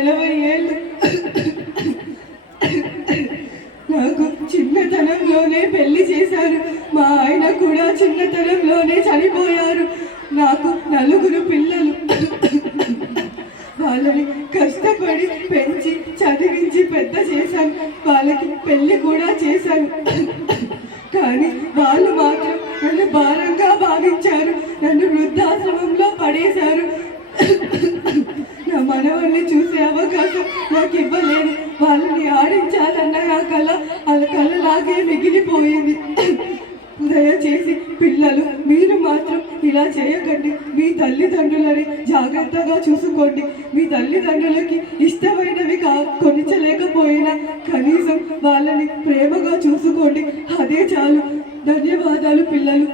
80 ఏళ్ళు. నాకు చిన్నతనంలోనే పెళ్లి చేశారు. మా ఆయన కూడా చిన్నతనంలోనే చనిపోయారు. నాకు 4 పిల్లలు. వాళ్ళని కష్టపడి పెంచి చదివించి పెద్ద చేశాను. వాళ్ళకి పెళ్లి కూడా చేశాను. కానీ వాళ్ళు మాత్రం నన్ను భారంగా భావించారు. నన్ను వృద్ధాశ్రమంలో పడేశారు. నా మనవల్ని చూసే అవకాశం నాకు ఇవ్వలేదు. వాళ్ళని ఆడించాలన్న ఆ కళలాగే మిగిలిపోయింది. దయచేసి పిల్లలు, మీరు మాత్రం ఇలా చేయకండి. మీ తల్లిదండ్రులని జాగ్రత్తగా చూసుకోండి. మీ తల్లిదండ్రులకి ఇష్టమైనవి కొనిచ్చలేకపోయినా కనీసం వాళ్ళని ప్రేమగా చూసుకోండి. అదే చాలు. ధన్యవాదాలు పిల్లలు.